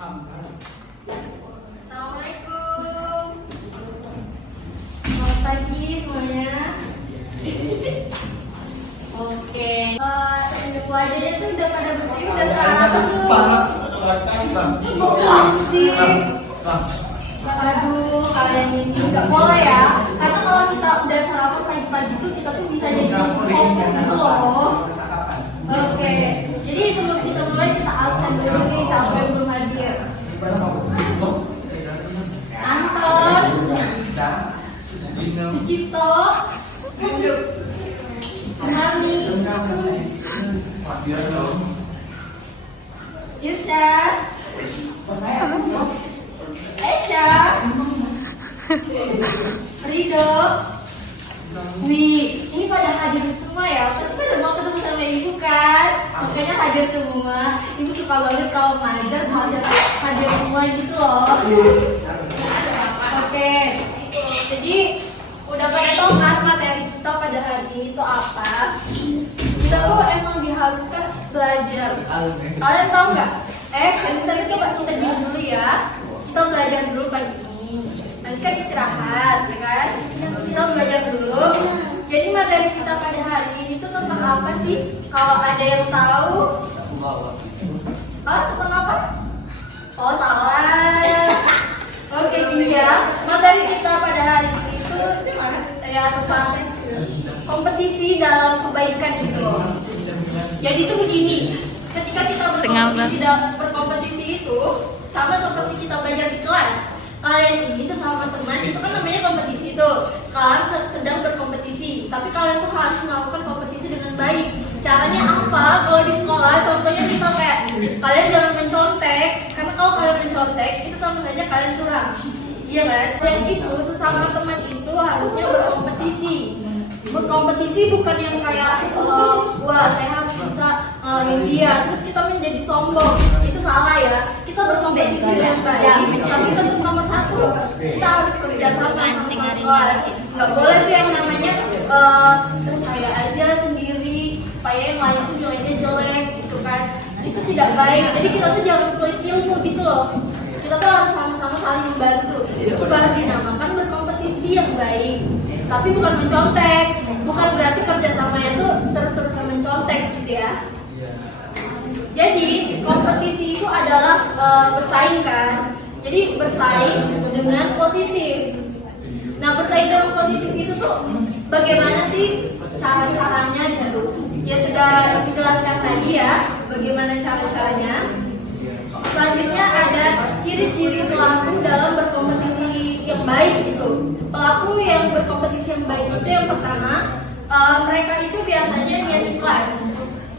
Assalamualaikum. Selamat pagi semuanya. Oke. Wajahnya tuh udah pada bersih, udah sarapan belum? Kok sih? Aduh, kalian ini nggak boleh ya. Karena kalau kita udah sarapan pagi-pagi tuh kita tuh bisa jadi fokus gitu loh. Oke. Jadi sebelum kita mulai kita absen dulu nih siapa yang belum hadir. Anton, Sucipto, Sumarni, Irsyad, Esha, Rido, Wi, ini pada hadir semua ya. Pasti pada mau ketemu sama ibu kan? Makanya hadir semua. Ibu suka banget kalau ngajar hadir semua gitu loh. Oke, jadi udah pada tahu kan materi kita pada hari ini tuh apa? Kita tuh emang diharuskan belajar. Kalian tahu nggak? Misalnya coba kita diam dulu ya. Kita belajar dulu pagi ini. Nanti kan istirahat, ya kan? Kita belajar dulu. Jadi materi kita pada hari ini tuh tentang apa sih? Kalau ada yang tahu? Tentang apa? Oh, salah. Oke, ya. Materi kita pada hari ini itu ya tentang kompetisi dalam kebaikan gitu loh. Jadi itu begini, ketika kita berkompetisi itu sama seperti kita belajar di kelas. Kalian ini sesama teman itu kan namanya kompetisi tuh. Sekarang sedang berkompetisi, tapi kalian tuh harus melakukan kompetisi dengan baik. Caranya apa? Kalau di sekolah contohnya misal kayak kalian jangan mencontek, karena kalau kalian mencontek itu sama saja kalian curang. Iya kan? Dan itu sesama teman itu harusnya berkompetisi. Berkompetisi bukan yang kayak wah saya harus bisa ngalahin dia terus kita menjadi sombong, itu salah ya. Kita berkompetisi dengan baik, tapi tetap nomor satu kita harus kerja sama kelas. Nggak boleh tuh yang namanya saya aja sendiri supaya yang lain tuh nilainya jelek gitu kan. Itu tidak baik. Jadi kita tuh jangan pelit ilmu gitu loh. Kita tuh harus sama-sama saling membantu. Itu baru dinamakan berkompetisi yang baik. Tapi bukan mencontek, bukan berarti kerjasamanya itu terus-terusan mencontek gitu ya. Jadi kompetisi itu adalah bersaing kan. Jadi bersaing dengan positif. Nah bersaing dengan positif itu tuh bagaimana sih cara-caranya gitu? Ya sudah dijelaskan tadi ya, bagaimana cara-caranya. Selanjutnya ada ciri-ciri pelaku dalam berkompetisi yang baik gitu. Pelaku yang berkompetisi yang baik itu yang pertama, mereka itu biasanya niat ikhlas.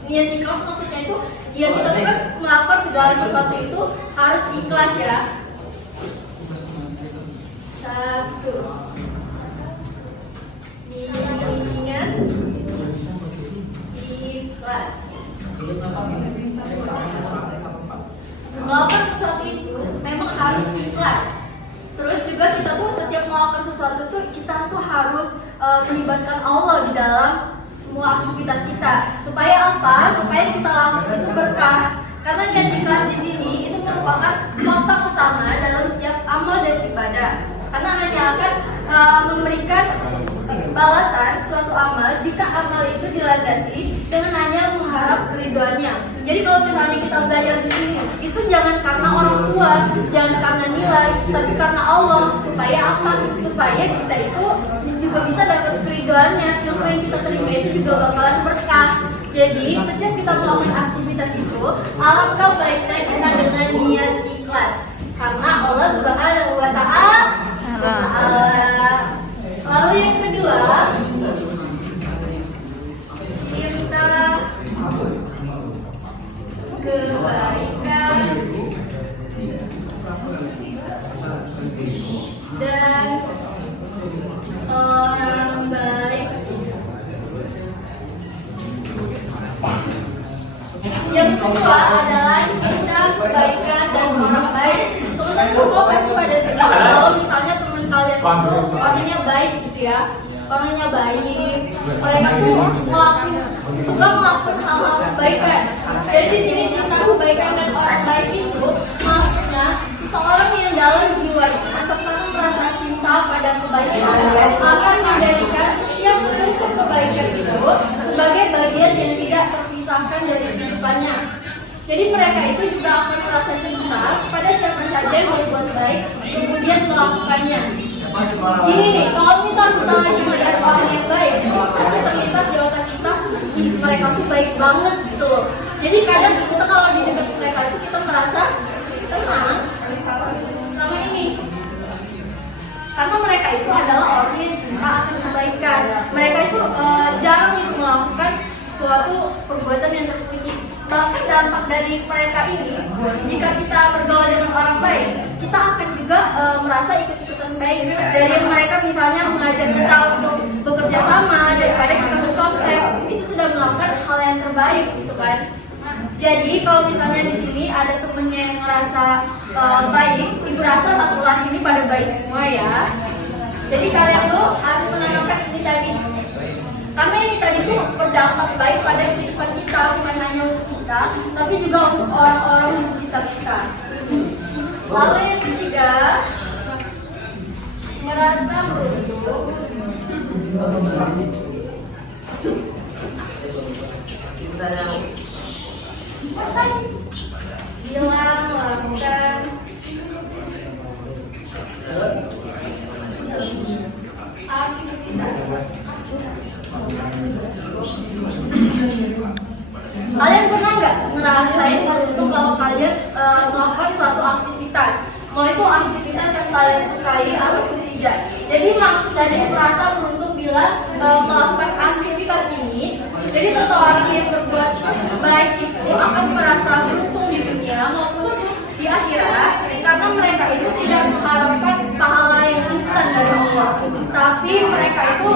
Niat ikhlas maksudnya itu ya kita tuh kan melakukan segala sesuatu itu harus ikhlas ya. Satu, niat ikhlas. Melakukan sesuatu itu memang harus ikhlas. Terus juga kita tuh setiap melakukan sesuatu tuh kita tuh harus melibatkan Allah di dalam semua aktivitas kita. Supaya apa? Supaya kita lakukan itu berkah. Karena niat ikhlas di sini itu merupakan faktor utama dalam setiap amal dan ibadah. Karena hanya akan memberikan balasan suatu amal jika amal itu dilandasi dengan hanya mengharap keriduannya. Jadi kalau misalnya kita belajar di sini, itu jangan karena orang tua, jangan karena nilai, tapi karena Allah. Supaya apa? Supaya kita itu juga bisa dapat keriduannya. Ilmu yang kita terima itu juga bakalan berkah. Jadi setiap kita melakukan aktivitas itu, alangkah baiknya kita dengan niat ikhlas. Karena Allah Subhanahu wa Ta'ala. Lalu yang kedua, cinta kebaikan dan orang baik. Yang kedua adalah cinta kebaikan dan orang baik. Teman-teman semua pasti pada senang kalau misalnya teman kalian itu orangnya baik gitu ya. Orangnya baik, mereka tuh suka melakukan hal-hal kebaikan. Jadi di sini cinta kebaikan dan orang baik itu maksudnya Jadi mereka itu juga akan merasa cinta kepada siapa saja yang berbuat baik kemudian melakukannya. Gini nih, kalau misal kita lagi melihat orang yang baik, itu pasti terlintas di otak kita, ih mereka tuh baik banget gitu loh. Jadi kadang kita kalau di dekat mereka itu kita merasa tenang sama ini. Karena mereka itu adalah orang yang cinta akan kebaikan. Mereka itu jarang itu melakukan suatu perbuatan yang terpuji. Bahkan dampak dari mereka ini, jika kita bergaul dengan orang baik, kita akan juga merasa ikut-ikutan baik. Dari yang mereka misalnya mengajak kita untuk bekerja sama daripada kita mencontek, itu sudah melakukan hal yang terbaik gitu kan. Jadi kalau misalnya di sini ada temennya yang merasa baik, ibu rasa satu kelas ini pada baik semua ya. Jadi kalian tuh harus menanamkan ini tadi. Karena ini tadi tuh berdampak baik pada kehidupan kita, bukan hanya untuk kita, tapi juga untuk orang-orang di sekitar kita. Lalu yang ketiga, merasa beruntung. Bilang melakukan aktivitas. Kalian pernah nggak ngerasain beruntung kalau kalian melakukan suatu aktivitas? Mau itu aktivitas yang kalian sukai ataupun tidak. Jadi maksud dari merasa beruntung bila melakukan aktivitas ini, jadi seseorang yang berbuat baik itu akan merasa beruntung di dunia maupun di akhirat, karena mereka itu tidak mengharapkan pahala yang instan dari Allah, tapi mereka itu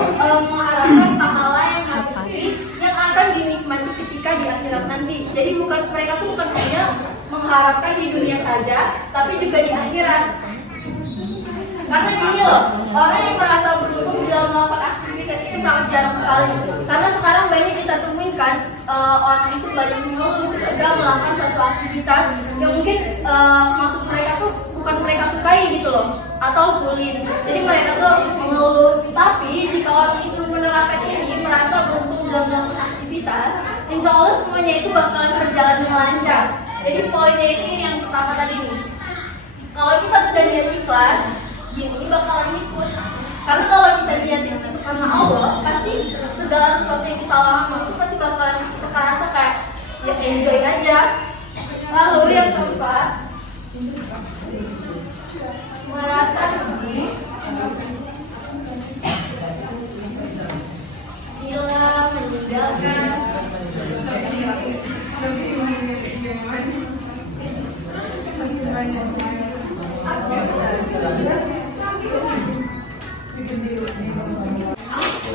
mengharapkan pahala yang hakiki yang akan dinikmati ketika di akhirat nanti. Jadi mereka tuh bukan hanya mengharapkan di dunia saja, tapi juga di akhirat. Karena gini loh, orang yang merasa beruntung bila melakukan aktivitas itu sangat jarang sekali. Karena sekarang banyak kita temuin kan, orang itu banyak mengeluh ketika melakukan suatu aktivitas yang mungkin maksud mereka tuh bukan mereka sukai gitu loh, atau sulit. Jadi mereka tuh mengeluh. Tapi jika orang itu menerapkan ini, merasa beruntung dalam melakukan aktivitas, insya Allah semuanya itu bakalan berjalan dengan lancar. Jadi poinnya ini yang pertama tadi nih, kalau kita sudah niat ikhlas, ini bakalan ikut. Karena kalau kita niat itu karena Allah, pasti segala sesuatu yang kita lakukan itu pasti bakalan kita rasa kayak ya enjoy aja. Lalu yang keempat, merasa rugi bila meninggalkan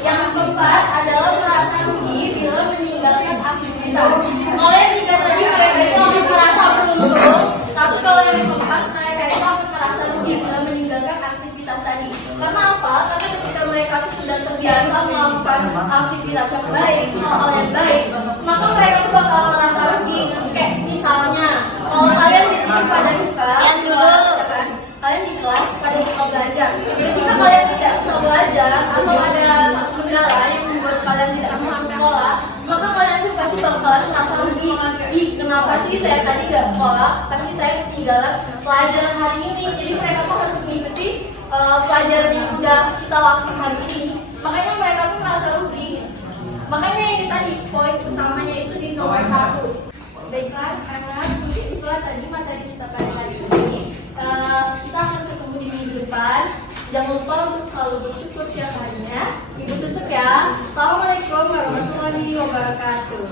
Yang keempat adalah merasa rugi bila meninggalkan aktivitas. Kalau yang tiga tadi mereka itu akan merasa beruntung, tapi kalau yang keempat mereka itu akan merasa rugi bila meninggalkan aktivitas tadi. Karena apa? Karena ketika mereka itu sudah terbiasa melakukan aktivitas yang baik, hal-hal yang baik, maka mereka itu bakal merasa rugi. Kayak misalnya, kalau kalian di sini pada suka kan? Kalian di kelas pada suka belajar. Ketika kalian tidak bisa belajar atau ada satu kendala yang membuat kalian tidak bisa sekolah, maka kalian tuh pasti bakalan merasa rugi. Ih, kenapa sih saya tadi nggak sekolah? Pasti saya ketinggalan pelajaran hari ini. Jadi mereka tuh harus mengikuti pelajaran yang udah kita lakukan hari ini. Makanya mereka tuh merasa rugi. Makanya ini tadi poin utamanya itu di nomor 1. Baiklah, anak, mungkin itulah tadi materi kita pada hari ini. Kita akan ketemu di minggu depan. Jangan lupa untuk selalu bersyukur tiap harinya. Ibu tutup ya. Assalamualaikum warahmatullahi wabarakatuh.